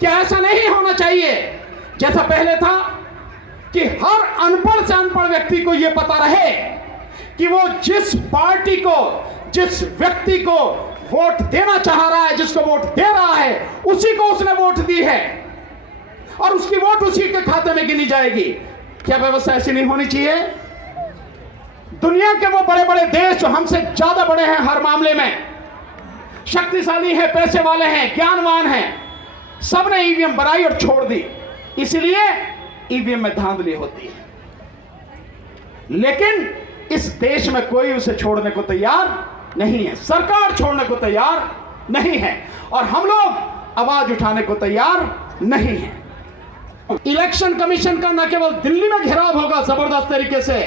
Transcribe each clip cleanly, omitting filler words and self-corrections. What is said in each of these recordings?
क्या ऐसा नहीं होना चाहिए जैसा पहले था कि हर अनपढ़ से अनपढ़ व्यक्ति को यह पता रहे कि वो जिस पार्टी को, जिस व्यक्ति को वोट देना चाह रहा है, जिसको वोट दे रहा है, उसी को उसने वोट दी है और उसकी वोट उसी के खाते में गिनी जाएगी? क्या व्यवस्था ऐसी नहीं होनी चाहिए? दुनिया के वो बड़े बड़े देश जो हमसे ज्यादा बड़े हैं, हर मामले में शक्तिशाली हैं, पैसे वाले हैं, ज्ञानवान हैं, सबने ईवीएम बनाई और छोड़ दी। इसलिए ईवीएम में धांधली होती है, लेकिन इस देश में कोई उसे छोड़ने को तैयार नहीं है, सरकार छोड़ने को तैयार नहीं है और हम लोग आवाज उठाने को तैयार नहीं है। इलेक्शन कमीशन का न केवल दिल्ली में घेराव होगा जबरदस्त तरीके से,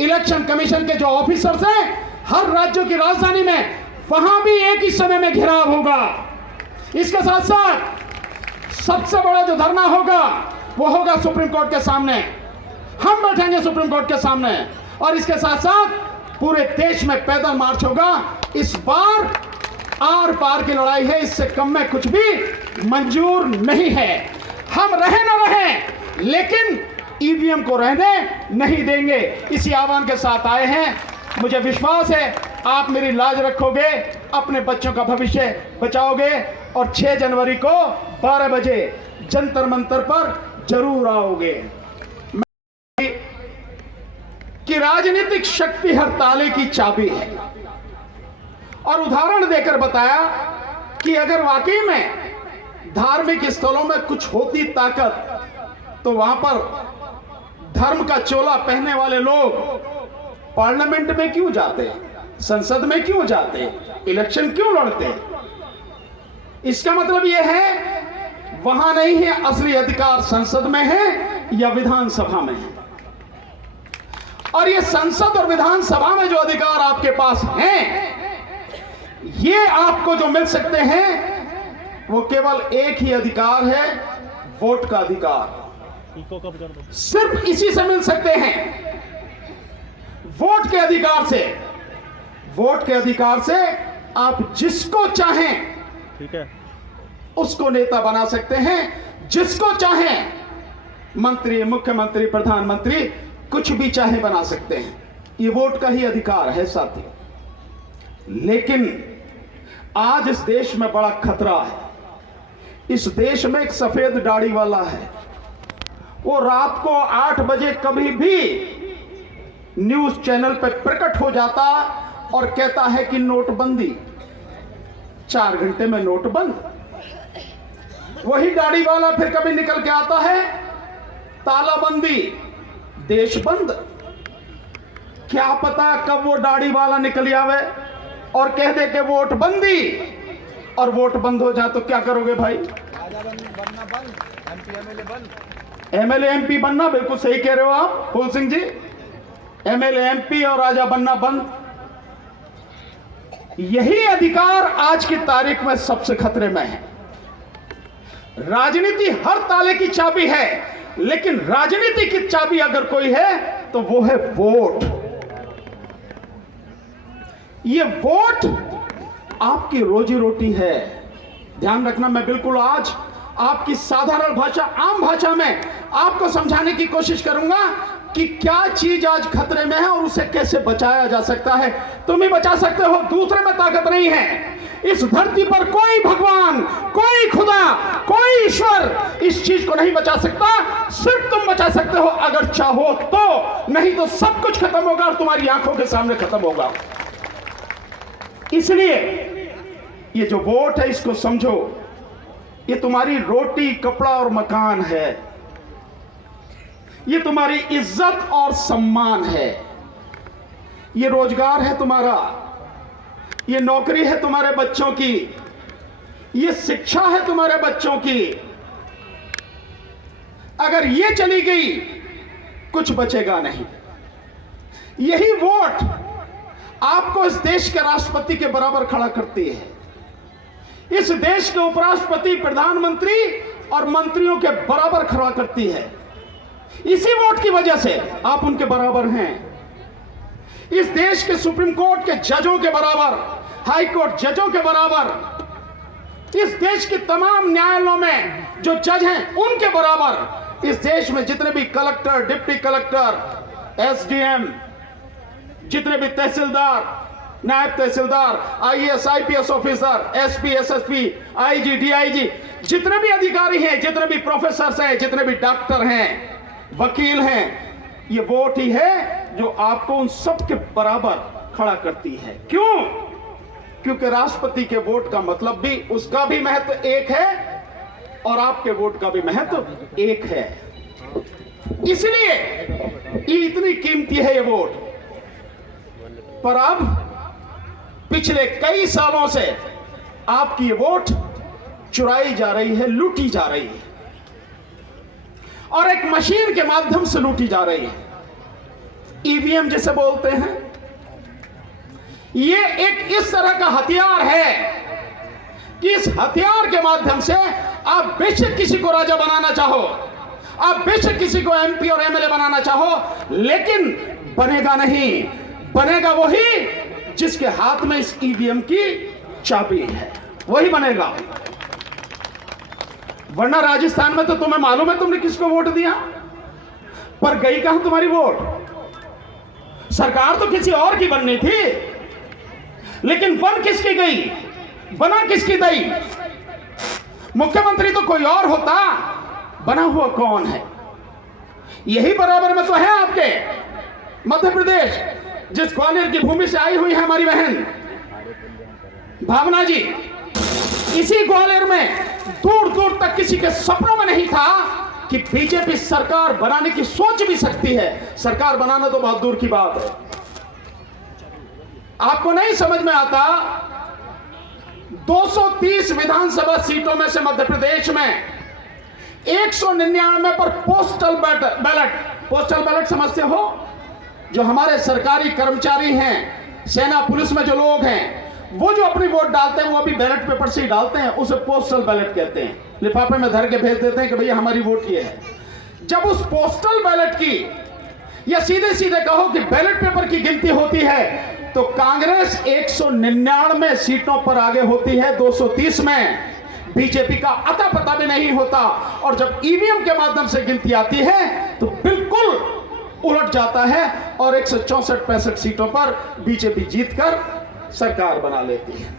इलेक्शन कमीशन के जो ऑफिसर्स हैं हर राज्यों की राजधानी में, वहां भी एक ही समय में घेराव होगा। इसके साथ साथ सबसे बड़ा जो धरना होगा वो होगा सुप्रीम कोर्ट के सामने, हम बैठेंगे सुप्रीम कोर्ट के सामने और इसके साथ साथ पूरे देश में पैदल मार्च होगा। इस बार आर पार की लड़ाई है, इससे कम में कुछ भी मंजूर नहीं है। हम रहे न रहे लेकिन ईवीएम को रहने नहीं देंगे। इसी आह्वान के साथ आए हैं। मुझे विश्वास है आप मेरी लाज रखोगे, अपने बच्चों का भविष्य बचाओगे और 6 जनवरी को 12 बजे जंतर मंतर पर जरूर आओगे। कि राजनीतिक शक्ति हर ताले की चाबी है और उदाहरण देकर बताया कि अगर वाकई में धार्मिक स्थलों में कुछ होती ताकत तो वहां पर धर्म का चोला पहनने वाले लोग पार्लियामेंट में क्यों जाते, संसद में क्यों जाते, इलेक्शन क्यों लड़ते? इसका मतलब यह है वहां नहीं है असली अधिकार, संसद में है या विधानसभा में है। और ये संसद और विधानसभा में जो अधिकार आपके पास हैं, ये आपको जो मिल सकते हैं वो केवल एक ही अधिकार है, वोट का अधिकार। सिर्फ इसी से मिल सकते हैं, वोट के अधिकार से। वोट के अधिकार से आप जिसको चाहें ठीक है उसको नेता बना सकते हैं, जिसको चाहें मंत्री, मुख्यमंत्री, प्रधानमंत्री, कुछ भी चाहे बना सकते हैं। ये वोट का ही अधिकार है साथियों। लेकिन आज इस देश में बड़ा खतरा है। इस देश में एक सफेद दाढ़ी वाला है, वो रात को 8 बजे कभी भी न्यूज चैनल पर प्रकट हो जाता और कहता है कि नोटबंदी, 4 घंटे में नोट बंद। वही दाढ़ी वाला फिर कभी निकल के आता है तालाबंदी, देश बंद। क्या पता कब वो दाढ़ी वाला निकल आवे और कह दे कि वोट बंदी, और वोट बंद हो जाए तो क्या करोगे भाई? एमएलए एमपी बनना, बिल्कुल सही कह रहे हो आप फूल सिंह जी, एमएलए एमपी और राजा बनना बंद। यही अधिकार आज की तारीख में सबसे खतरे में है। राजनीति हर ताले की चाबी है, लेकिन राजनीति की चाबी अगर कोई है तो वो है वोट। ये वोट आपकी रोजी रोटी है। ध्यान रखना, मैं बिल्कुल आज आपकी साधारण भाषा, आम भाषा में आपको समझाने की कोशिश करूंगा कि क्या चीज आज खतरे में है और उसे कैसे बचाया जा सकता है। तुम ही बचा सकते हो, दूसरे में ताकत नहीं है। इस धरती पर कोई भगवान, कोई खुदा, कोई ईश्वर इस चीज को नहीं बचा सकता, सिर्फ तुम बचा सकते हो अगर चाहो तो। नहीं तो सब कुछ खत्म होगा और तुम्हारी आंखों के सामने खत्म होगा। इसलिए ये जो वोट है इसको समझो, ये तुम्हारी रोटी, कपड़ा और मकान है, ये तुम्हारी इज्जत और सम्मान है, ये रोजगार है तुम्हारा, ये नौकरी है तुम्हारे बच्चों की, ये शिक्षा है तुम्हारे बच्चों की। अगर ये चली गई कुछ बचेगा नहीं। यही वोट आपको इस देश के राष्ट्रपति के बराबर खड़ा करती है। इस देश के उपराष्ट्रपति, प्रधानमंत्री और मंत्रियों के बराबर खड़ा करती है। इसी वोट की वजह से आप उनके बराबर हैं। इस देश के सुप्रीम कोर्ट के जजों के बराबर, हाई कोर्ट जजों के बराबर, इस देश के तमाम न्यायालयों में जो जज हैं उनके बराबर इस देश में जितने भी कलेक्टर, डिप्टी कलेक्टर, एसडीएम, जितने भी तहसीलदार, नायब तहसीलदार, IAS, IPS officer, SP, SSP, IG, DIG, जितने भी अधिकारी हैं, जितने भी प्रोफेसर हैं, जितने भी डॉक्टर हैं, वकील हैं, ये वोट ही है जो आपको उन सब के बराबर खड़ा करती है। क्यों? क्योंकि राष्ट्रपति के वोट का मतलब भी, उसका भी महत्व एक है और आपके वोट का भी महत्व एक है। इसलिए ये इतनी कीमती है ये वोट। पर अब पिछले कई सालों से आपकी ये वोट चुराई जा रही है, लूटी जा रही है और एक मशीन के माध्यम से लूटी जा रही है। ईवीएम जिसे बोलते हैं, ये एक इस तरह का हथियार है कि इस हथियार के माध्यम से आप बेशक किसी को राजा बनाना चाहो, आप बेशक किसी को एमपी और एमएलए बनाना चाहो, लेकिन बनेगा नहीं। बनेगा वही जिसके हाथ में इस ईवीएम की चाबी है, वही बनेगा। वरना राजस्थान में तो तुम्हें मालूम है तुमने किसको वोट दिया, पर गई कहां तुम्हारी वोट? सरकार तो किसी और की बननी थी, लेकिन बन किसकी गई, बना किसकी दई? मुख्यमंत्री तो कोई और होता, बना हुआ कौन है? यही बराबर में तो है आपके मध्य प्रदेश, जिस ग्वालियर की भूमि से आई हुई है हमारी बहन भावना जी। इसी ग्वालियर में दूर दूर तक किसी के सपनों में नहीं था कि बीजेपी सरकार बनाने की सोच भी सकती है। सरकार बनाना तो बहुत दूर की बात है। आपको नहीं समझ में आता, 230 विधानसभा सीटों में से मध्य प्रदेश में 199 पर पोस्टल बैलेट समझते हो? जो हमारे सरकारी कर्मचारी हैं, सेना पुलिस में जो लोग हैं, वो जो अपनी वोट डालते हैं वो अभी बैलेट पेपर से ही डालते हैं, उसे पोस्टल बैलेट कहते हैं। लिफाफे में धर के भेज देते हैं कि भैया हमारी वोट ये है। जब उस पोस्टल बैलेट की, या सीधे सीधे कहो कि बैलेट पेपर की गिनती होती है, तो कांग्रेस 199 सीटों पर आगे होती है 230 में। बीजेपी का अता पता भी नहीं होता। और जब ईवीएम के माध्यम से गिनती आती है तो बिल्कुल उलट जाता है और 164-65 सीटों पर बीजेपी जीतकर सरकार बना लेती है।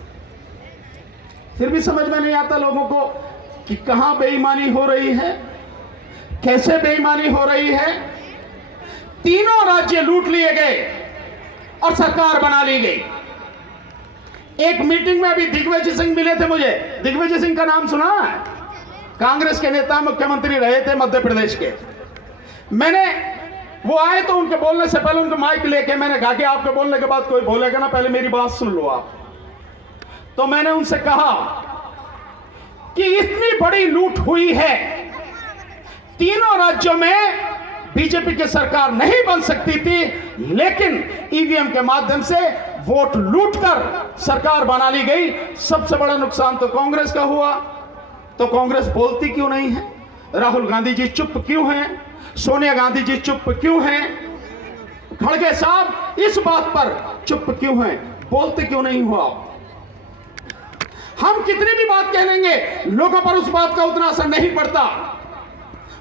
फिर भी समझ में नहीं आता लोगों को कि कहां बेईमानी हो रही है, कैसे बेईमानी हो रही है। तीनों राज्य लूट लिए गए और सरकार बना ली गई। एक मीटिंग में अभी दिग्विजय सिंह मिले थे मुझे। दिग्विजय सिंह का नाम सुना है? कांग्रेस के नेता, मुख्यमंत्री रहे थे मध्य प्रदेश के। वो आए तो उनके बोलने से पहले उनका माइक लेके मैंने कहा कि आपके बोलने के बाद कोई बोलेगा ना, पहले मेरी बात सुन लो आप। तो मैंने उनसे कहा कि इतनी बड़ी लूट हुई है, तीनों राज्यों में बीजेपी की सरकार नहीं बन सकती थी, लेकिन ईवीएम के माध्यम से वोट लूटकर सरकार बना ली गई। सबसे बड़ा नुकसान तो कांग्रेस का हुआ। तो कांग्रेस बोलती क्यों नहीं है? राहुल गांधी जी चुप क्यों हैं? सोनिया गांधी जी चुप क्यों हैं? खड़गे साहब इस बात पर चुप क्यों हैं? बोलते क्यों नहीं हो आप? हम कितनी भी बात कह लेंगे, लोगों पर उस बात का उतना असर नहीं पड़ता।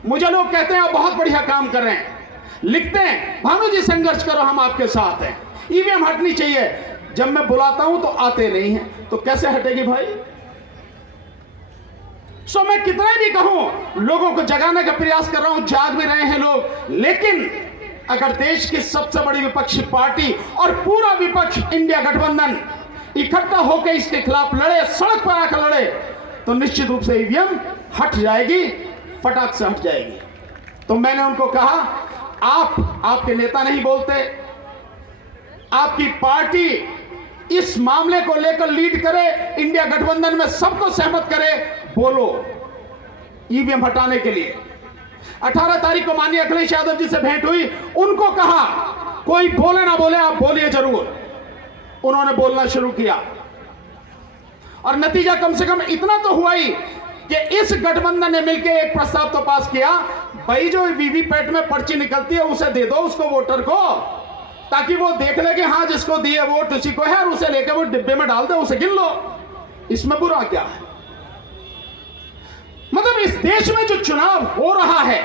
मुझे लोग कहते हैं आप बहुत बढ़िया काम कर रहे हैं, लिखते हैं भानु जी संघर्ष करो, हम आपके साथ हैं, ईवीएम हटनी चाहिए। जब मैं बुलाता हूं तो आते नहीं हैं, तो कैसे हटेगी भाई? मैं कितना भी कहूं, लोगों को जगाने का प्रयास कर रहा हूं, जाग भी रहे हैं लोग। लेकिन अगर देश की सबसे बड़ी विपक्षी पार्टी और पूरा विपक्ष इंडिया गठबंधन इकट्ठा होकर इसके खिलाफ लड़े, सड़क पर आकर लड़े, तो निश्चित रूप से ईवीएम हट जाएगी, फटाक से हट जाएगी। तो मैंने उनको कहा, आपके नेता नहीं बोलते, आपकी पार्टी इस मामले को लेकर लीड करे, इंडिया गठबंधन में सबको सहमत करे, बोलो ईवीएम हटाने के लिए। 18 तारीख को माननीय अखिलेश यादव जी से भेंट हुई, उनको कहा कोई बोले ना बोले, आप बोलिए जरूर। उन्होंने बोलना शुरू किया और नतीजा कम से कम इतना तो हुआ ही कि इस गठबंधन ने मिलकर एक प्रस्ताव तो पास किया, भाई जो वीवीपैट में पर्ची निकलती है उसे दे दो उसको, वोटर को, ताकि वो देख ले कि हाँ जिसको दिए वोट उसी को है, और उसे लेकर वो डिब्बे में डाल दे, उसे गिन लो। इसमें बुरा क्या है? मतलब इस देश में जो चुनाव हो रहा है,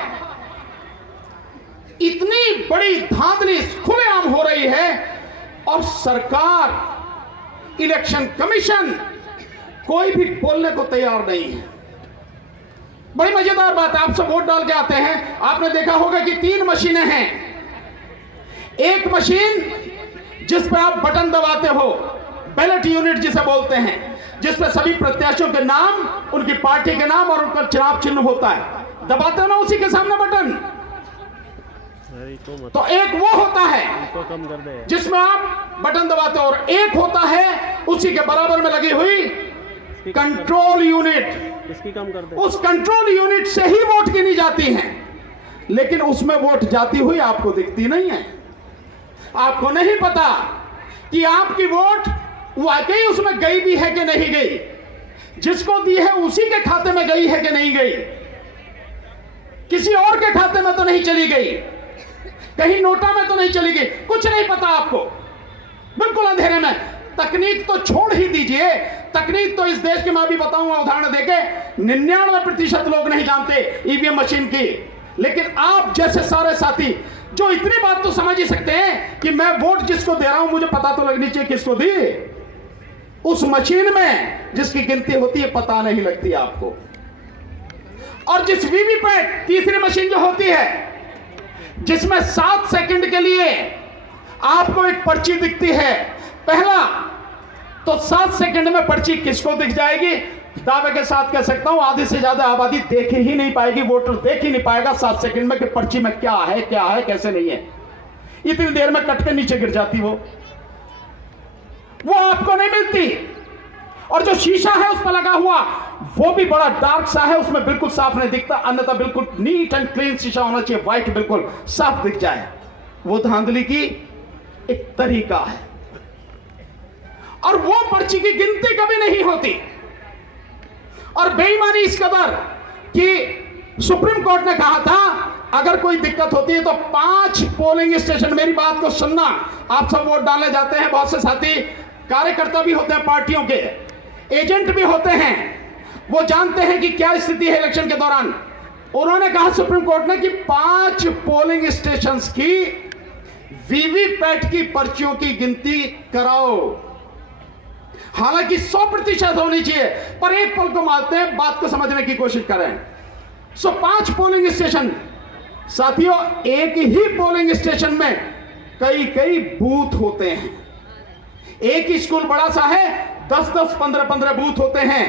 इतनी बड़ी धांधली खुलेआम हो रही है और सरकार, इलेक्शन कमीशन कोई भी बोलने को तैयार नहीं है। बड़ी मजेदार बात है, आप सब वोट डाल के आते हैं, आपने देखा होगा कि 3 मशीनें हैं। एक मशीन जिस पर आप बटन दबाते हो, बैलेट यूनिट जिसे बोलते हैं, जिस पर सभी प्रत्याशियों के नाम, उनकी पार्टी के नाम और उनका चुनाव चिन्ह होता है, दबाते हो ना उसी के सामने बटन। तो एक वो होता है जिसमें आप बटन दबाते हो, और एक होता है उसी के बराबर में लगी हुई कंट्रोल यूनिट। इसकी कम कर दे। उस कंट्रोल यूनिट से ही वोट गिनी जाती है, लेकिन उसमें वोट जाती हुई आपको दिखती नहीं है। आपको नहीं पता कि आपकी वोट वाकई उसमें गई भी है कि नहीं गई, जिसको दी है उसी के खाते में गई है कि नहीं गई, किसी और के खाते में तो नहीं चली गई, कहीं नोटा में तो नहीं चली गई, कुछ नहीं पता आपको, बिल्कुल अंधेरे में। तकनीक तो छोड़ ही दीजिए, तकनीक तो इस देश की मैं भी बताऊंगा उदाहरण देके, 99% लोग नहीं जानते ईवीएम मशीन की, लेकिन आप जैसे सारे साथी जो इतनी बात तो समझ ही सकते हैं कि मैं वोट जिसको दे रहा हूं मुझे पता तो लगनी चाहिए किसको दी। उस मशीन में जिसकी गिनती होती है पता नहीं लगती आपको। और जिस वीवीपैट तीसरी मशीन जो होती है, जिसमें 7 सेकंड के लिए आपको एक पर्ची दिखती है, पहला तो 7 सेकंड में पर्ची किसको दिख जाएगी, दावे के साथ कह सकता हूं आधी से ज्यादा आबादी देख ही नहीं पाएगी, वोटर देख ही नहीं पाएगा 7 सेकंड में कि पर्ची में क्या है कैसे नहीं है। इतनी देर में कट के नीचे गिर जाती वो आपको नहीं मिलती। और जो शीशा है उस पर लगा हुआ वो भी बड़ा डार्क सा है, उसमें बिल्कुल साफ नहीं दिखता, अन्यथा बिल्कुल नीट एंड क्लीन शीशा होना चाहिए, व्हाइट बिल्कुल साफ दिख जाए। वो धांधली की एक तरीका है, और वो पर्ची की गिनती कभी नहीं होती। और बेईमानी इस कदर कि सुप्रीम कोर्ट ने कहा था अगर कोई दिक्कत होती है तो 5 पोलिंग स्टेशन, मेरी बात को सुनना, आप सब वोट डालने जाते हैं, बहुत से साथी कार्यकर्ता भी होते हैं, पार्टियों के एजेंट भी होते हैं, वो जानते हैं कि क्या स्थिति है इलेक्शन के दौरान। उन्होंने कहा सुप्रीम कोर्ट ने कि 5 पोलिंग स्टेशंस की वीवीपैट की पर्चियों की गिनती कराओ। हालांकि 100% होनी चाहिए, पर एक पल को मारते हैं, बात को समझने की कोशिश करें। 5 पोलिंग स्टेशन, साथियों एक ही पोलिंग स्टेशन में कई बूथ होते हैं। एक ही स्कूल बड़ा सा है, 10-10, 15-15 बूथ होते हैं,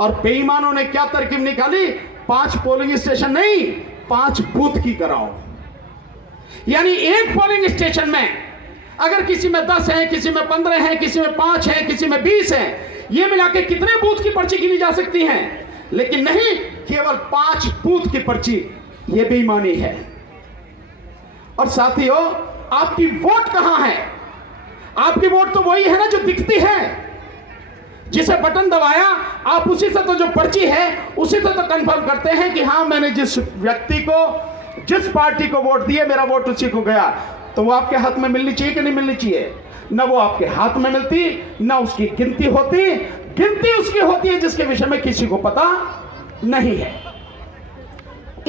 और बेईमानों ने क्या तरकीब निकाली, 5 पोलिंग स्टेशन नहीं 5 बूथ की कराओ। यानी एक पोलिंग स्टेशन में अगर किसी में 10 है, किसी में 15 है, किसी में 5 है, किसी में 20 है, ये मिला के कितने बूथ की पर्ची गिनी जा सकती है, लेकिन नहीं, केवल 5 बूथ की पर्ची। ये बेईमानी है। और साथियों आपकी वोट कहां है? आपकी वोट तो वही है ना जो दिखती है, जिसे बटन दबाया आप उसी से तो जो पर्ची है उसी से तो कंफर्म करते हैं कि हाँ मैंने जिस व्यक्ति को, जिस पार्टी को वोट दिए, मेरा वोट उसी को गया। तो वो आपके हाथ में मिलनी चाहिए कि नहीं मिलनी चाहिए? ना वो आपके हाथ में मिलती, ना उसकी गिनती होती। गिनती उसकी होती है जिसके विषय में किसी को पता नहीं है।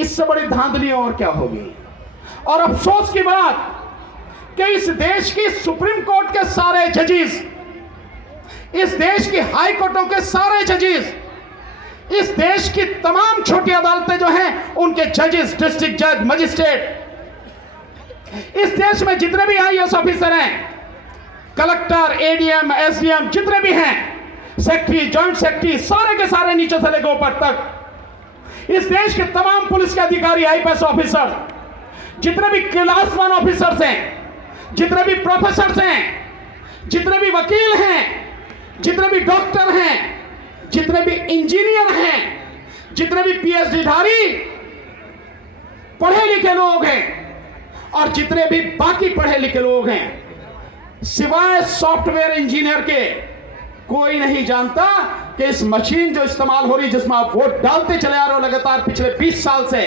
इससे बड़ी धांधली और क्या होगी? और अफसोस की बात कि इस देश की सुप्रीम कोर्ट के सारे जजेस, इस देश की हाई कोर्टों के सारे जजेस, इस देश की तमाम छोटी अदालतें जो हैं उनके जजेस, डिस्ट्रिक्ट जज, मजिस्ट्रेट, इस देश में जितने भी आईएएस ऑफिसर हैं, कलेक्टर, एडीएम, एसडीएम, जितने भी हैं, सेक्रेटरी, जॉइंट सेक्रेटरी, सारे के सारे नीचे से लेकर ऊपर तक, इस देश के तमाम पुलिस के अधिकारी, आईपीएस ऑफिसर, जितने भी क्लास 1 ऑफिसर्स हैं, जितने भी प्रोफेसर हैं, जितने भी वकील हैं, जितने भी डॉक्टर हैं, जितने भी इंजीनियर हैं, जितने भी पीएचडी धारी पढ़े लिखे लोग हैं, और जितने भी बाकी पढ़े लिखे लोग हैं, सिवाय सॉफ्टवेयर इंजीनियर के कोई नहीं जानता कि इस मशीन जो इस्तेमाल हो रही, जिसमें आप वोट डालते चले आ रहे हो लगातार पिछले 20 साल से,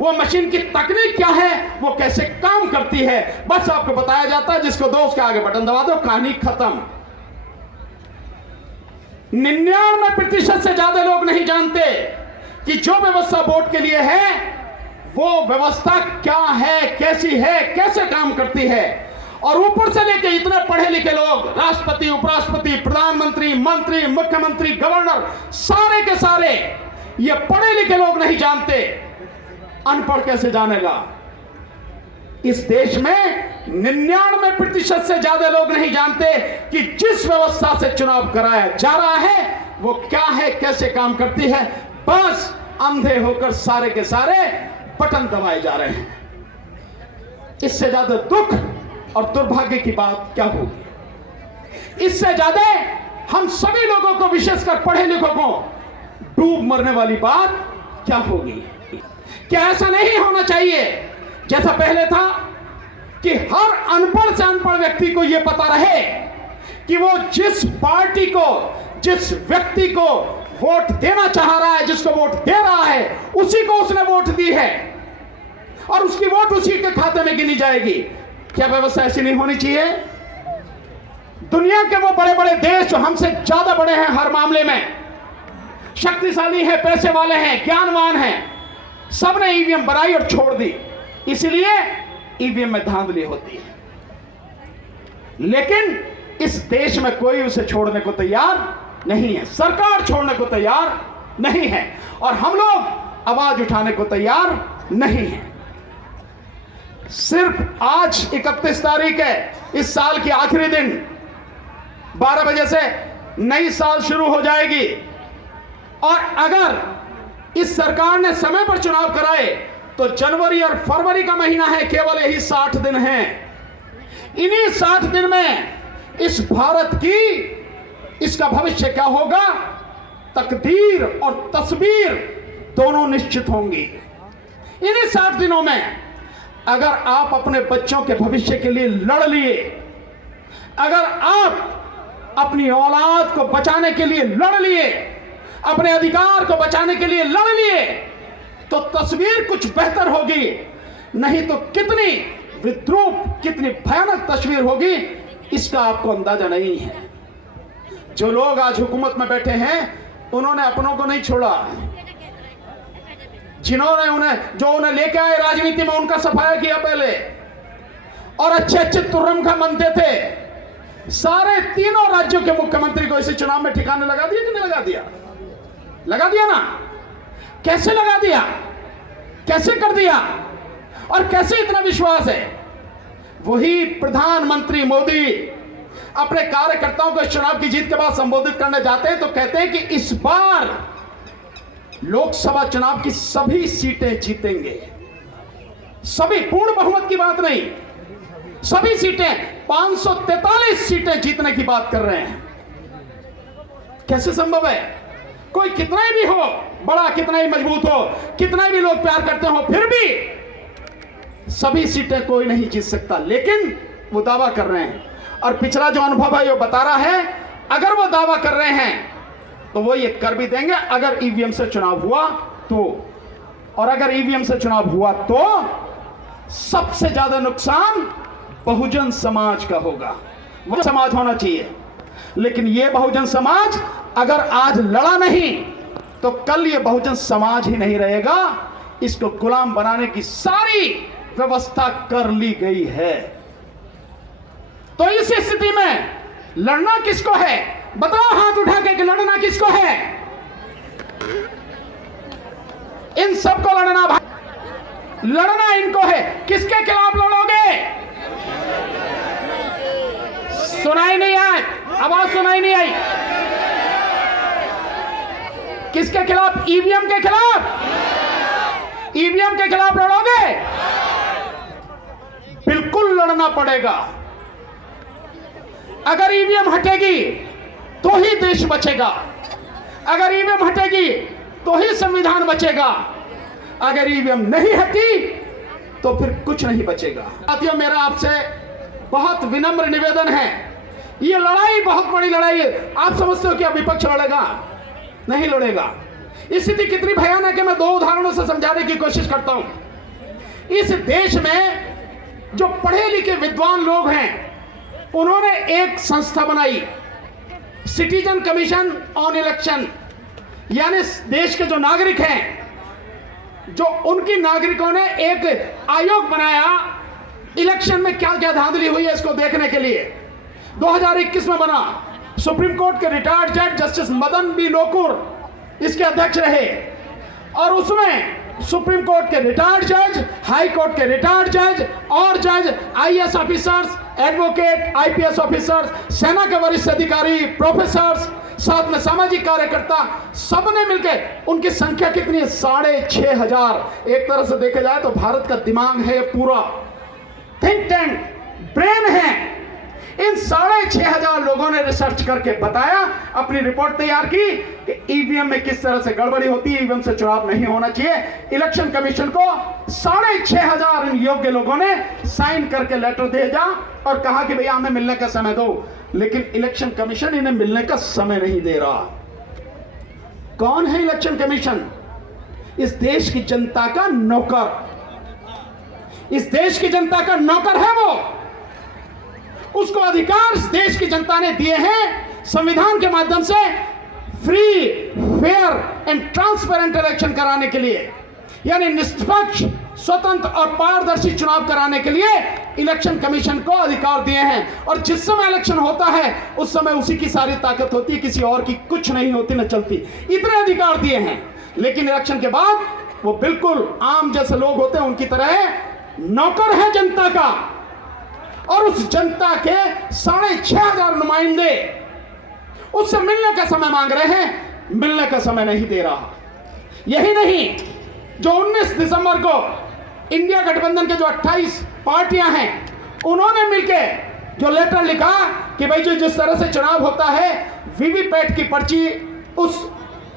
वो मशीन की तकनीक क्या है, वो कैसे काम करती है, बस आपको बताया जाता है। जिसको दो उसके आगे बटन दबा दो, कहानी खत्म। 99% से ज्यादा लोग नहीं जानते कि जो व्यवस्था वोट के लिए है वो व्यवस्था क्या है, कैसी है, कैसे काम करती है। और ऊपर से लेके इतने पढ़े लिखे लोग, राष्ट्रपति, उपराष्ट्रपति, प्रधानमंत्री, मंत्री, मुख्यमंत्री, गवर्नर, सारे के सारे ये पढ़े लिखे लोग नहीं जानते, अनपढ़ कैसे जानेगा। इस देश में 99% से ज्यादा लोग नहीं जानते कि जिस व्यवस्था से चुनाव कराया जा रहा है वो क्या है, कैसे काम करती है। बस अंधे होकर सारे के सारे बटन दबाए जा रहे हैं। इससे ज्यादा दुख और दुर्भाग्य की बात क्या होगी। इससे ज्यादा हम सभी लोगों को, विशेषकर पढ़े लिखों को, डूब मरने वाली बात क्या होगी। क्या ऐसा नहीं होना चाहिए जैसा पहले था कि हर अनपढ़ से अनपढ़ व्यक्ति को यह पता रहे कि वो जिस पार्टी को, जिस व्यक्ति को वोट देना चाह रहा है, जिसको वोट दे रहा है, उसी को उसने वोट दी है और उसकी वोट उसी के खाते में गिनी जाएगी। क्या व्यवस्था ऐसी नहीं होनी चाहिए। दुनिया के वो बड़े बड़े देश जो हमसे ज्यादा बड़े हैं, हर मामले में शक्तिशाली है, पैसे वाले हैं, ज्ञानवान हैं, सबने ईवीएम बनाई और छोड़ दी। इसलिए ईवीएम में धांधली होती है। लेकिन इस देश में कोई उसे छोड़ने को तैयार नहीं है, सरकार छोड़ने को तैयार नहीं है और हम लोग आवाज उठाने को तैयार नहीं है। सिर्फ आज 31 तारीख है, इस साल की आखिरी दिन, 12 बजे से नई साल शुरू हो जाएगी और अगर इस सरकार ने समय पर चुनाव कराए तो जनवरी और फरवरी का महीना है, केवल यही 60 दिन हैं। इन्हीं 60 दिन में इस भारत की, इसका भविष्य क्या होगा, तकदीर और तस्वीर दोनों निश्चित होंगी। इन्हीं 60 दिनों में अगर आप अपने बच्चों के भविष्य के लिए लड़ लिए, अगर आप अपनी औलाद को बचाने के लिए लड़ लिए, अपने अधिकार को बचाने के लिए लड़ लिए, तो तस्वीर कुछ बेहतर होगी। नहीं तो कितनी विद्रूप, कितनी भयानक तस्वीर होगी, इसका आपको अंदाजा नहीं है। जो लोग आज हुकूमत में बैठे हैं उन्होंने अपनों को नहीं छोड़ा, जिन्होंने उन्हें लेके आए राजनीति में उनका सफाया किया पहले और अच्छे अच्छे तुर्रम का मनते थे। सारे तीनों राज्यों के मुख्यमंत्री को इसी चुनाव में ठिकाने लगा दिया कि नहीं लगा दिया? लगा दिया ना। कैसे लगा दिया, कैसे कर दिया और कैसे इतना विश्वास है। वही प्रधानमंत्री मोदी अपने कार्यकर्ताओं को इस चुनाव की जीत के बाद संबोधित करने जाते हैं तो कहते हैं कि इस बार लोकसभा चुनाव की सभी सीटें जीतेंगे। सभी, पूर्ण बहुमत की बात नहीं, सभी सीटें, 543 सीटें जीतने की बात कर रहे हैं। कैसे संभव है? कोई कितना भी हो बड़ा, कितना ही मजबूत हो, कितना भी लोग प्यार करते हो, फिर भी सभी सीटें कोई नहीं जीत सकता। लेकिन वो दावा कर रहे हैं और पिछला जो अनुभव है वो बता रहा है, अगर वो दावा कर रहे हैं तो वो ये कर भी देंगे अगर ईवीएम से चुनाव हुआ तो। और अगर ईवीएम से चुनाव हुआ तो सबसे ज्यादा नुकसान बहुजन समाज का होगा। वो समाज होना चाहिए, लेकिन ये बहुजन समाज अगर आज लड़ा नहीं तो कल ये बहुजन समाज ही नहीं रहेगा। इसको गुलाम बनाने की सारी व्यवस्था कर ली गई है। तो इस स्थिति में लड़ना किसको है? बताओ हाथ उठा के कि लड़ना किसको है? इन सबको लड़ना, लड़ना इनको है। किसके खिलाफ लड़ोगे? सुनाई नहीं आई, आवाज सुनाई नहीं आई। किसके खिलाफ? ईवीएम के खिलाफ। ईवीएम के खिलाफ लड़ोगे? बिल्कुल लड़ना पड़ेगा। अगर ईवीएम हटेगी तो ही देश बचेगा, अगर ईवीएम हटेगी तो ही संविधान बचेगा, अगर ईवीएम नहीं हटी तो फिर कुछ नहीं बचेगा। साथियों, मेरा आपसे बहुत विनम्र निवेदन है, ये लड़ाई बहुत बड़ी लड़ाई है। आप समझते हो कि अब विपक्ष लड़ेगा? नहीं लड़ेगा। स्थिति कितनी भयानक है मैं दो उदाहरणों से समझाने की कोशिश करता हूं। इस देश में जो पढ़े लिखे विद्वान लोग हैं उन्होंने एक संस्था बनाई, सिटीजन कमीशन ऑन इलेक्शन। यानी देश के जो नागरिक हैं, जो उनकी नागरिकों ने एक आयोग बनाया इलेक्शन में क्या क्या धांधली हुई है इसको देखने के लिए। 2021 में बना। सुप्रीम कोर्ट के रिटायर्ड जज जस्टिस मदन बी लोकुर इसके अध्यक्ष रहे, और उसमें सुप्रीम कोर्ट के रिटायर्ड जज, हाई कोर्ट के रिटायर्ड जज और जज, IAS officers, advocate, IPS officers, सेना के वरिष्ठ अधिकारी, प्रोफेसर्स, साथ में सामाजिक कार्यकर्ता, सबने मिलकर, उनकी संख्या कितनी है? 6,500। एक तरह से देखा जाए तो भारत का दिमाग है पूरा, थिंक टैंक, ब्रेन है। इन 6,500 लोगों ने रिसर्च करके बताया, अपनी रिपोर्ट तैयार की कि ईवीएम में किस तरह से गड़बड़ी होती है, ईवीएम से चुनाव नहीं होना चाहिए। इलेक्शन कमीशन को 6,500 इन योग्य लोगों ने साइन करके लेटर भेजा और कहा कि भैया हमें मिलने का समय दो, लेकिन इलेक्शन कमीशन इन्हें मिलने का समय नहीं दे रहा। कौन है इलेक्शन कमीशन? इस देश की जनता का नौकर, इस देश की जनता का नौकर है वो। उसको अधिकार इस देश की जनता ने दिए हैं संविधान के माध्यम से free, fair and transparent election कराने के लिए, यानी निष्पक्ष, स्वतंत्र और पारदर्शी चुनाव कराने के लिए इलेक्शन कमीशन को अधिकार दिए हैं। और जिस समय इलेक्शन होता है उस समय उसी की सारी ताकत होती है, किसी और की कुछ नहीं होती, न चलती। इतने अधिकार दिए हैं, लेकिन इलेक्शन के बाद वो बिल्कुल आम जैसे लोग होते हैं उनकी तरह नौकर है जनता का। और उस जनता के 6,500 नुमाइंदे उससे मिलने का समय मांग रहे हैं, मिलने का समय नहीं दे रहा। यही नहीं, जो 19 दिसंबर को इंडिया गठबंधन के जो 28 पार्टियां हैं उन्होंने मिलकर जो लेटर लिखा कि भाई जो जिस तरह से चुनाव होता है, वीवीपैट की पर्ची उस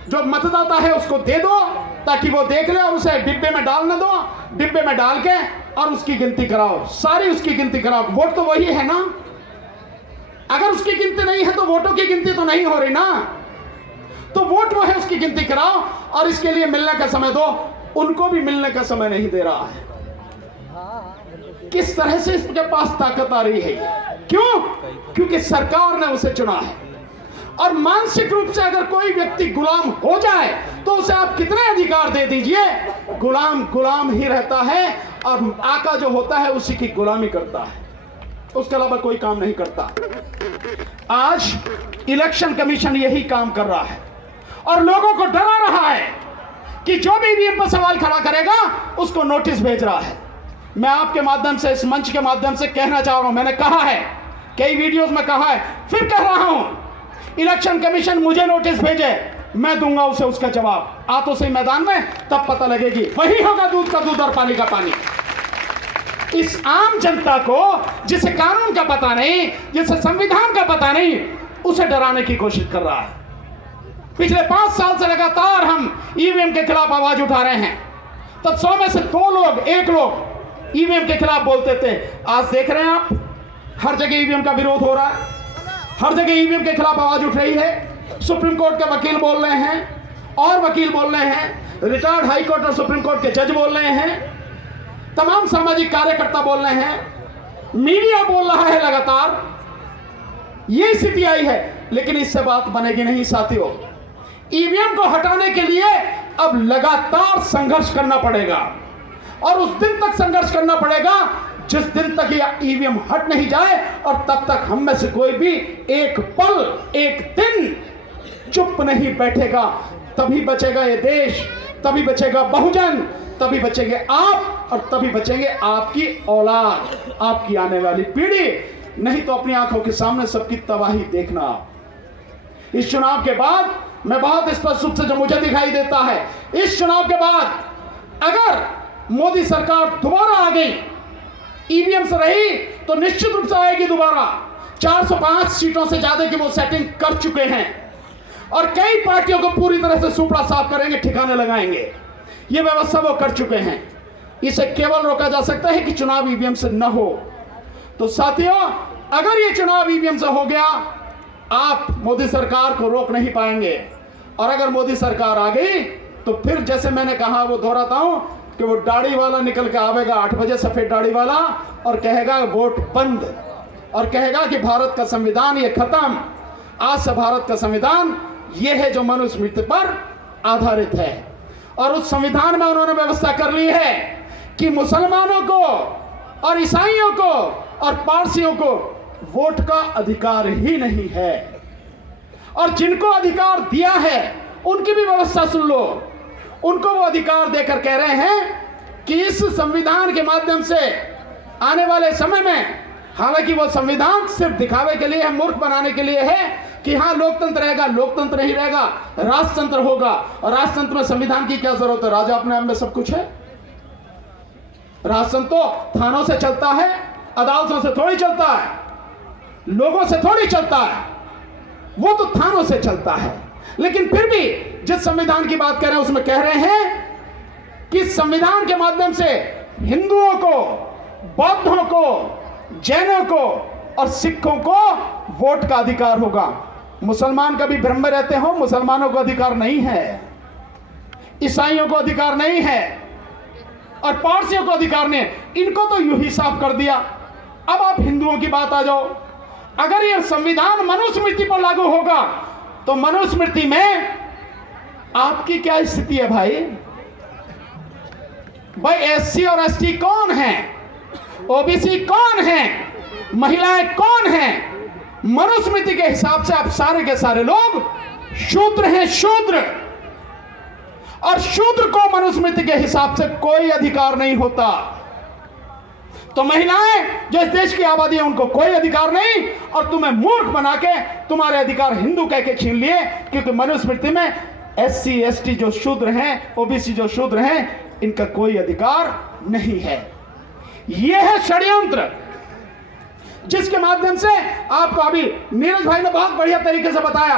जो मतदाता है उसको दे दो ताकि वो देख ले और उसे डिब्बे में डालने दो, डिब्बे में डाल के और उसकी गिनती कराओ, सारी उसकी गिनती कराओ। वोट तो वही है ना, अगर उसकी गिनती नहीं है तो वोटों की गिनती तो नहीं हो रही ना, तो वोट वो है, उसकी गिनती कराओ और इसके लिए मिलने का समय दो। उनको भी मिलने का समय नहीं दे रहा है। किस तरह से इसके पास ताकत आ रही है? क्यों? क्योंकि सरकार ने उसे चुना है। और मानसिक रूप से अगर कोई व्यक्ति गुलाम हो जाए तो उसे आप कितने अधिकार दे दीजिए, गुलाम गुलाम ही रहता है और आका जो होता है उसी की गुलामी करता है, उसके अलावा कोई काम नहीं करता। आज इलेक्शन कमीशन यही काम कर रहा है और लोगों को डरा रहा है कि जो भी ईवीएम पर सवाल खड़ा करेगा उसको नोटिस भेज रहा है। मैं आपके माध्यम से, इस मंच के माध्यम से कहना चाह रहा हूं, मैंने कहा है, कई वीडियोस में कहा है, फिर कह रहा हूं, इलेक्शन कमीशन मुझे नोटिस भेजे, मैं दूंगा उसे उसका जवाब। आ तो सही मैदान में, तब पता लगेगी। वही होगा दूध का दूध और पानी का पानी। इस आम जनता को जिसे कानून का पता नहीं, जिसे संविधान का पता नहीं, उसे डराने की कोशिश कर रहा है। पिछले 5 साल से लगातार हम ईवीएम के खिलाफ आवाज उठा रहे हैं। तब 100 में से 2 लोग, 1 लोग ईवीएम के खिलाफ बोलते थे। आज देख रहे हैं आप, हर जगह ईवीएम का विरोध हो रहा है, हर जगह ईवीएम के खिलाफ आवाज उठ रही है। सुप्रीम कोर्ट के वकील बोल रहे हैं और वकील बोल रहे हैं, रिटायर्ड हाई कोर्ट और सुप्रीम कोर्ट के जज बोल रहे हैं, तमाम सामाजिक कार्यकर्ता बोल रहे हैं, मीडिया बोल रहा है लगातार। ये स्थिति आई है, लेकिन इससे बात बनेगी नहीं साथियों। ईवीएम को हटाने के लिए अब लगातार संघर्ष करना पड़ेगा और उस दिन तक संघर्ष करना पड़ेगा जिस दिन तक ये ईवीएम हट नहीं जाए, और तब तक हम में से कोई भी एक पल, एक दिन चुप नहीं बैठेगा। तभी बचेगा ये देश, तभी बचेगा बहुजन, तभी बचेंगे आप और तभी बचेंगे आपकी औलाद, आपकी आने वाली पीढ़ी। नहीं तो अपनी आंखों के सामने सबकी तबाही देखना। इस चुनाव के बाद मैं बहुत स्पष्ट रूप से जो मुझे दिखाई देता है, इस चुनाव के बाद अगर मोदी सरकार दोबारा आ गई, ईवीएम से रही तो निश्चित रूप से आएगी दोबारा। 405 सीटों से ज्यादा की वो सेटिंग कर चुके हैं और कई पार्टियों को पूरी तरह से सुपड़ा साफ करेंगे, ठिकाने लगाएंगे। ये व्यवस्था वो कर चुके हैं। इसे केवल रोका जा सकता है कि चुनाव ईवीएम से न हो। तो साथियों, अगर ये चुनाव ईवीएम से हो गया, आप मोदी सरकार को रोक नहीं पाएंगे। और अगर मोदी सरकार आ गई तो फिर जैसे मैंने कहा, वो दोहराता हूं कि वो दाढ़ी वाला निकल के आवेगा 8 बजे, सफेद दाढ़ी वाला, और कहेगा वोट बंद, और कहेगा कि भारत का संविधान ये खत्म। आज से भारत का संविधान ये है जो मनुस्मृति पर आधारित है। और उस संविधान में उन्होंने व्यवस्था कर ली है कि मुसलमानों को और ईसाइयों को और पारसियों को वोट का अधिकार ही नहीं है। और जिनको अधिकार दिया है उनकी भी व्यवस्था सुन लो। उनको वो अधिकार देकर कह रहे हैं कि इस संविधान के माध्यम से आने वाले समय में, हालांकि वो संविधान सिर्फ दिखावे के लिए है, मूर्ख बनाने के लिए है कि हाँ लोकतंत्र रहेगा, लोकतंत्र नहीं रहेगा, राजतंत्र होगा। और राजतंत्र में संविधान की क्या जरूरत है? राजा अपने आप में सब कुछ है। राजतंत्र तो थानों से चलता है, अदालतों से थोड़ी चलता है, लोगों से थोड़ी चलता है, वो तो थानों से चलता है। लेकिन फिर भी जिस संविधान की बात कर रहे हैं उसमें कह रहे हैं कि संविधान के माध्यम से हिंदुओं को, बौद्धों को, जैनों को और सिखों को वोट का अधिकार होगा। मुसलमान कभी भ्रम में रहते हो, मुसलमानों को अधिकार नहीं है, ईसाइयों को अधिकार नहीं है और पारसियों को अधिकार नहीं है। इनको तो यूं ही साफ कर दिया। अब आप हिंदुओं की बात आ जाओ। अगर यह संविधान मनुस्मृति पर लागू होगा तो मनुस्मृति में आपकी क्या स्थिति है भाई? भाई एससी और एसटी कौन है? ओबीसी कौन है? महिलाएं कौन हैं? मनुस्मृति के हिसाब से आप सारे के सारे लोग शूद्र हैं, शूद्र। और शूद्र को मनुस्मृति के हिसाब से कोई अधिकार नहीं होता। तो महिलाएं जो इस देश की आबादी है उनको कोई अधिकार नहीं, और तुम्हें मूर्ख बना के तुम्हारे अधिकार हिंदू कह के छीन लिए, क्योंकि मनुस्मृति में एससी एसटी जो शूद्र हैं, ओबीसी जो शूद्र हैं, इनका कोई अधिकार नहीं है। यह है षड्यंत्र जिसके माध्यम से आपको अभी नीरज भाई ने बहुत बढ़िया तरीके से बताया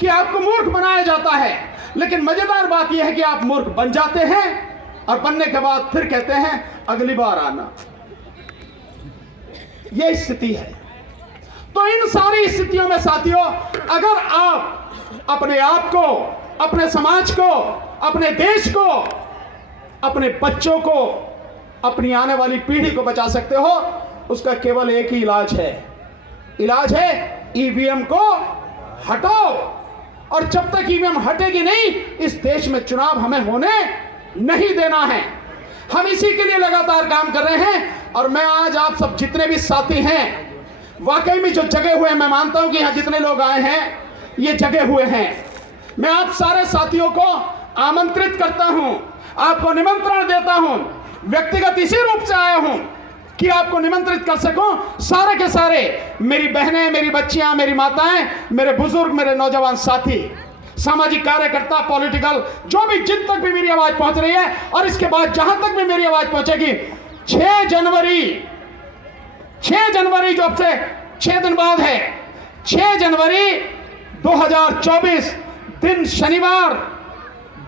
कि आपको मूर्ख बनाया जाता है। लेकिन मजेदार बात यह है कि आप मूर्ख बन जाते हैं और बनने के बाद फिर कहते हैं अगली बार आना। यह स्थिति है। तो इन सारी स्थितियों में साथियों, अगर आप अपने आप को, अपने समाज को, अपने देश को, अपने बच्चों को, अपनी आने वाली पीढ़ी को बचा सकते हो, उसका केवल एक ही इलाज है। इलाज है ईवीएम को हटाओ। और जब तक ईवीएम हटेगी नहीं, इस देश में चुनाव हमें होने नहीं देना है। हम इसी के लिए लगातार काम कर रहे हैं। और मैं आज आप सब जितने भी साथी हैं, वाकई में जो जगे हुए हैं, मैं मानता हूं कि यहां जितने लोग आए हैं ये जगे हुए हैं। मैं आप सारे साथियों को आमंत्रित करता हूं, आपको निमंत्रण देता हूं। व्यक्तिगत इसी रूप से आया हूं कि आपको निमंत्रित कर सकूं। सारे के सारे मेरी बहनें, मेरी बच्चियां, मेरी माताएं, मेरे बुजुर्ग, मेरे नौजवान साथी, सामाजिक कार्यकर्ता, पॉलिटिकल, जो भी, जिन तक भी मेरी आवाज पहुंच रही है और इसके बाद जहां तक भी मेरी आवाज पहुंचेगी, 6 जनवरी जो अब से 6 दिन बाद है, 6 जनवरी 2024 दिन शनिवार,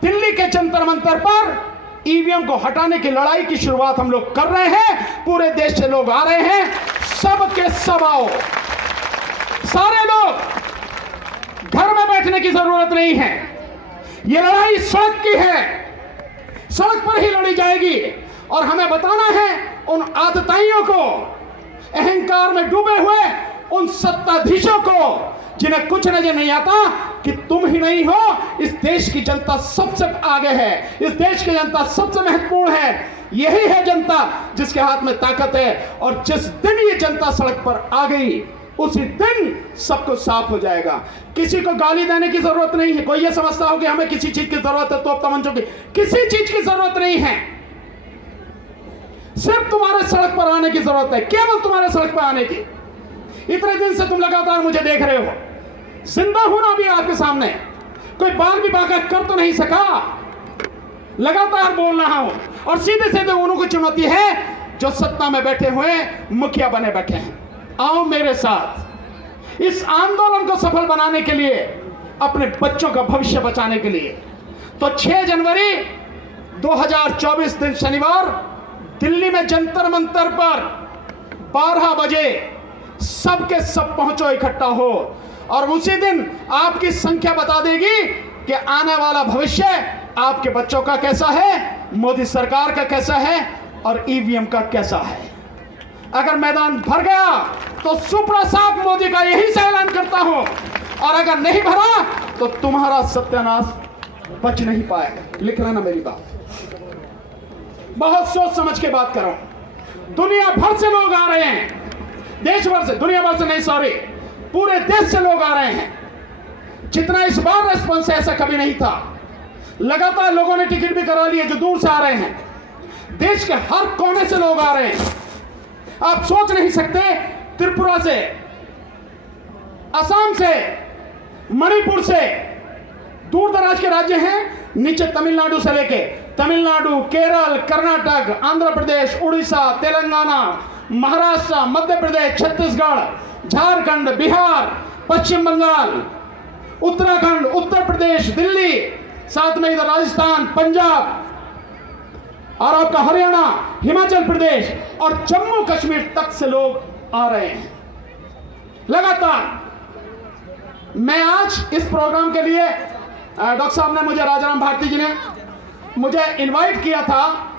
दिल्ली के जंतर मंतर पर ईवीएम को हटाने की लड़ाई की शुरुआत हम लोग कर रहे हैं। पूरे देश से लोग आ रहे हैं, सब के सब आओ। सारे लोग, घर में बैठने की जरूरत नहीं है। यह लड़ाई सड़क की है, सड़क पर ही लड़ी जाएगी। और हमें बताना है उन आतताइयों को, अहंकार में डूबे हुए उन सत्ताधीशों को, जिन्हें कुछ नजर नहीं आता कि तुम ही नहीं हो, इस देश की जनता सबसे आगे है, इस देश की जनता सबसे महत्वपूर्ण है। यही है जनता जिसके हाथ में ताकत है। और जिस दिन ये जनता सड़क पर आ गई, उसी दिन सब कुछ साफ हो जाएगा। किसी को गाली देने की जरूरत नहीं है। कोई ये समझता हो कि हमें किसी चीज की जरूरत है, तोप तमंचों की, किसी चीज की जरूरत नहीं है। सिर्फ तुम्हारे सड़क पर आने की जरूरत है, केवल तुम्हारे सड़क पर आने की। इतने दिन से तुम लगातार मुझे देख रहे हो, जिंदा हूं ना अभी आपके सामने, कोई बाल भी बाका कर तो नहीं सका, लगातार बोल रहा हूं। और सीधे सीधे उन्हों को चुनौती है जो सत्ता में बैठे हुए मुखिया बने बैठे हैं। आओ मेरे साथ इस आंदोलन को सफल बनाने के लिए, अपने बच्चों का भविष्य बचाने के लिए। तो 6 जनवरी 2024 दिन शनिवार, दिल्ली में जंतर मंतर पर 12 बजे सबके सब पहुंचो, इकट्ठा हो। और उसी दिन आपकी संख्या बता देगी कि आने वाला भविष्य आपके बच्चों का कैसा है, मोदी सरकार का कैसा है और ईवीएम का कैसा है। अगर मैदान भर गया तो सुप्रसाद मोदी का यही से ऐलान करता हूं, और अगर नहीं भरा तो तुम्हारा सत्यानाश बच नहीं पाएगा। लिख लेना मेरी बात, बहुत सोच समझ के बात करो। दुनिया भर से लोग आ रहे हैं, देश भर से, दुनिया भर से नहीं, सॉरी, पूरे देश से लोग आ रहे हैं। जितना इस बार रेस्पॉन्स ऐसा कभी नहीं था। लगातार लोगों ने टिकट भी करा लिए जो दूर से आ रहे हैं। देश के हर कोने से लोग आ रहे हैं। आप सोच नहीं सकते, त्रिपुरा से, असम से, मणिपुर से, दूर दराज के राज्य हैं, नीचे तमिलनाडु से लेके तमिलनाडु, केरल, कर्नाटक, आंध्र प्रदेश, उड़ीसा, तेलंगाना, महाराष्ट्र, मध्य प्रदेश, छत्तीसगढ़, झारखंड, बिहार, पश्चिम बंगाल, उत्तराखंड, उत्तर प्रदेश, दिल्ली, साथ में इधर राजस्थान, पंजाब और आपका हरियाणा, हिमाचल प्रदेश और जम्मू कश्मीर तक से लोग आ रहे हैं लगातार। मैं आज इस प्रोग्राम के लिए, डॉक्टर साहब ने मुझे, राजाराम भारती जी ने मुझे इनवाइट किया था,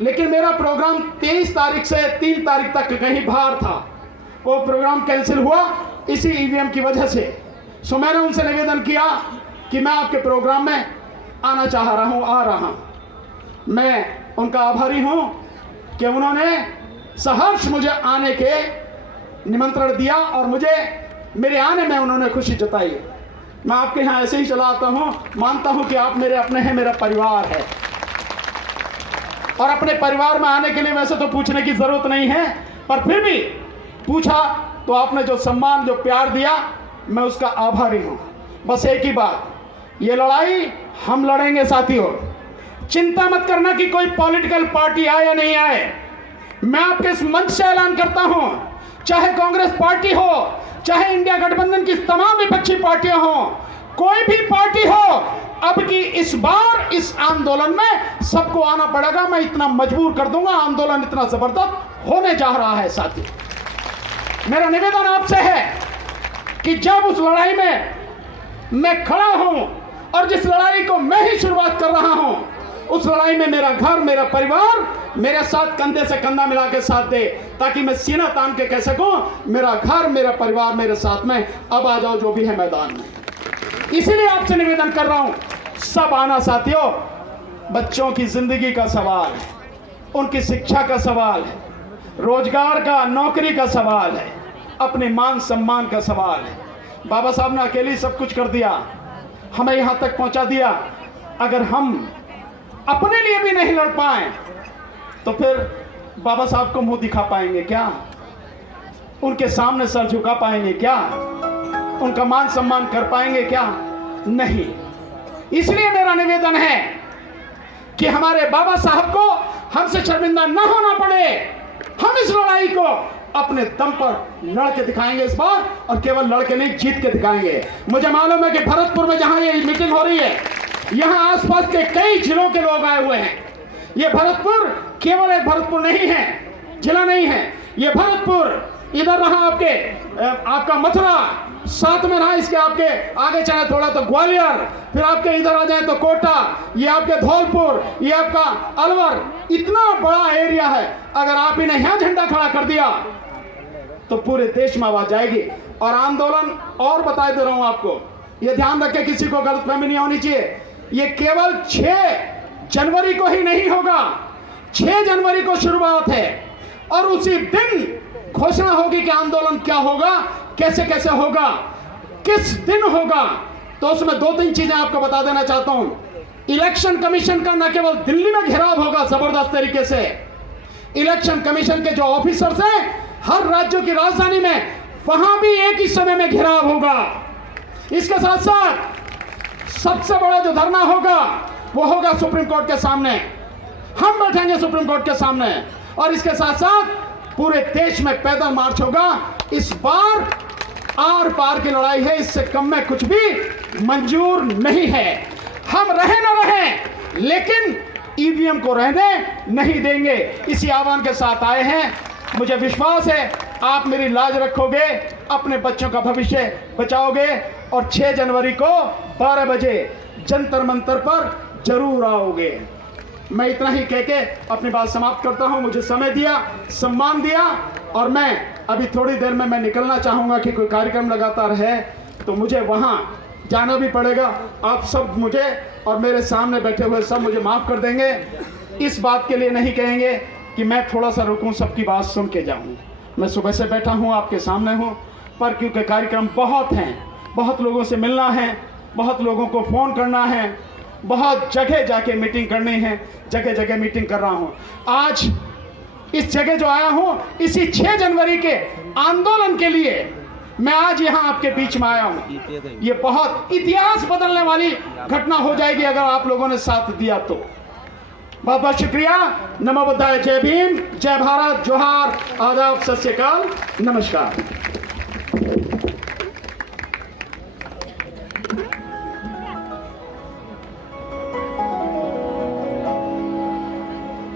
लेकिन मेरा प्रोग्राम 23 तारीख से 3 तारीख तक कहीं बाहर था। वो प्रोग्राम कैंसिल हुआ इसी ईवीएम की वजह से। सो मैंने उनसे निवेदन किया कि मैं आपके प्रोग्राम में आना चाह रहा हूं, आ रहा हूं। मैं उनका आभारी हूं कि उन्होंने सहर्ष मुझे आने के निमंत्रण दिया और मुझे मेरे आने में उन्होंने खुशी जताई। मैं आपके यहाँ ऐसे ही चला आता हूं, मानता हूं कि आप मेरे अपने हैं, मेरा परिवार है। और अपने परिवार में आने के लिए वैसे तो पूछने की जरूरत नहीं है, पर फिर भी पूछा तो आपने जो सम्मान, जो प्यार दिया, मैं उसका आभारी हूं। बस एक ही बात, ये लड़ाई हम लड़ेंगे साथियों। चिंता मत करना कि कोई पॉलिटिकल पार्टी आए या नहीं आए। मैं आपके इस मंच से ऐलान करता हूं, चाहे कांग्रेस पार्टी हो, चाहे इंडिया गठबंधन की तमाम विपक्षी पार्टियां हो, कोई भी पार्टी हो, अब की इस बार इस आंदोलन में सबको आना पड़ेगा। मैं इतना मजबूर कर दूंगा, आंदोलन इतना जबरदस्त होने जा रहा है साथी। मेरा निवेदन आपसे है कि जब उस लड़ाई में मैं खड़ा हूं और जिस लड़ाई को मैं ही शुरुआत कर रहा हूं, उस लड़ाई में मेरा घर, मेरा परिवार मेरे साथ कंधे से कंधा मिला के साथ दे, ताकि मैं सीना तान के कह सकूं, मेरा घर, मेरा परिवार मेरे साथ में, अब आ जाओ जो भी है मैदान में। इसीलिए आपसे निवेदन कर रहा हूं, सब आना साथियों। बच्चों की जिंदगी का सवाल है, उनकी शिक्षा का सवाल है, रोजगार का, नौकरी का सवाल है, अपने मान सम्मान का सवाल है। बाबा साहब ने अकेले सब कुछ कर दिया, हमें यहां तक पहुंचा दिया। अगर हम अपने लिए भी नहीं लड़ पाए तो फिर बाबा साहब को मुंह दिखा पाएंगे क्या? उनके सामने सर झुका पाएंगे क्या? उनका मान सम्मान कर पाएंगे क्या? नहीं। इसलिए मेरा निवेदन है कि हमारे बाबा साहब को हमसे शर्मिंदा न होना पड़े। हम इस लड़ाई को अपने दम पर लड़ के दिखाएंगे इस बार, और केवल लड़के नहीं, जीत के दिखाएंगे। मुझे मालूम है कि भरतपुर में जहां ये मीटिंग हो रही है, यहां आसपास के कई जिलों के लोग आए हुए हैं। ये भरतपुर केवल एक भरतपुर नहीं है, जिला नहीं है। ये भरतपुर, इधर रहा आपका मथुरा, साथ में रहा इसके आपके आगे चले थोड़ा तो ग्वालियर, फिर आपके इधर आ जाए तो कोटा, ये आपके धौलपुर, ये आपका अलवर। इतना बड़ा एरिया है। अगर आप इन्हें यहां झंडा खड़ा कर दिया तो पूरे देश में आवाज जाएगी। और आंदोलन, और बता दे रहा हूं आपको, ये ध्यान रखें, किसी को गलतफहमी नहीं होनी चाहिए। ये केवल 6 जनवरी को ही नहीं होगा, 6 जनवरी को शुरुआत है और उसी दिन घोषणा होगी कि आंदोलन क्या होगा, कैसे कैसे होगा, किस दिन होगा। तो उसमें 2-3 चीजें आपको बता देना चाहता हूं। इलेक्शन कमीशन का न केवल दिल्ली में घेराव होगा जबरदस्त तरीके से, इलेक्शन कमीशन के जो ऑफिसर्स हैं हर राज्यों की राजधानी में, वहां भी एक ही समय में घेराव होगा। इसके साथ साथ सबसे बड़ा जो धरना होगा वो होगा सुप्रीम कोर्ट के सामने। हम बैठेंगे सुप्रीम कोर्ट के सामने, और इसके साथ साथ पूरे देश में पैदल मार्च होगा। इस बार आर पार की लड़ाई है, इससे कम में कुछ भी मंजूर नहीं है। हम रहे न रहे, लेकिन ईवीएम को रहने नहीं देंगे। इसी आह्वान के साथ आए हैं। मुझे विश्वास है आप मेरी लाज रखोगे, अपने बच्चों का भविष्य बचाओगे, और 6 जनवरी को 12 बजे जंतर मंतर पर जरूर आओगे। मैं इतना ही कह के अपनी बात समाप्त करता हूं। मुझे समय दिया, सम्मान दिया, और मैं अभी थोड़ी देर में मैं निकलना चाहूंगा कि कोई कार्यक्रम लगातार है तो मुझे वहां जाना भी पड़ेगा। आप सब मुझे और मेरे सामने बैठे हुए सब मुझे माफ़ कर देंगे। इस बात के लिए नहीं कहेंगे कि मैं थोड़ा सा रुकूं, सबकी बात सुन के जाऊं। मैं सुबह से बैठा हूं, आपके सामने हूं, पर क्योंकि कार्यक्रम बहुत हैं, बहुत लोगों से मिलना है, बहुत लोगों को फ़ोन करना है, बहुत जगह जाके मीटिंग करनी है, जगह जगह मीटिंग कर रहा हूं। आज इस जगह जो आया हूं, इसी 6 जनवरी के आंदोलन के लिए मैं आज यहाँ आपके बीच में आया हूँ। ये बहुत इतिहास बदलने वाली घटना हो जाएगी अगर आप लोगों ने साथ दिया तो। बहुत बहुत शुक्रिया। नमो बुद्धाय। जय भीम, जय भारत, जोहार, आदाब, सत श्री अकाल, नमस्कार।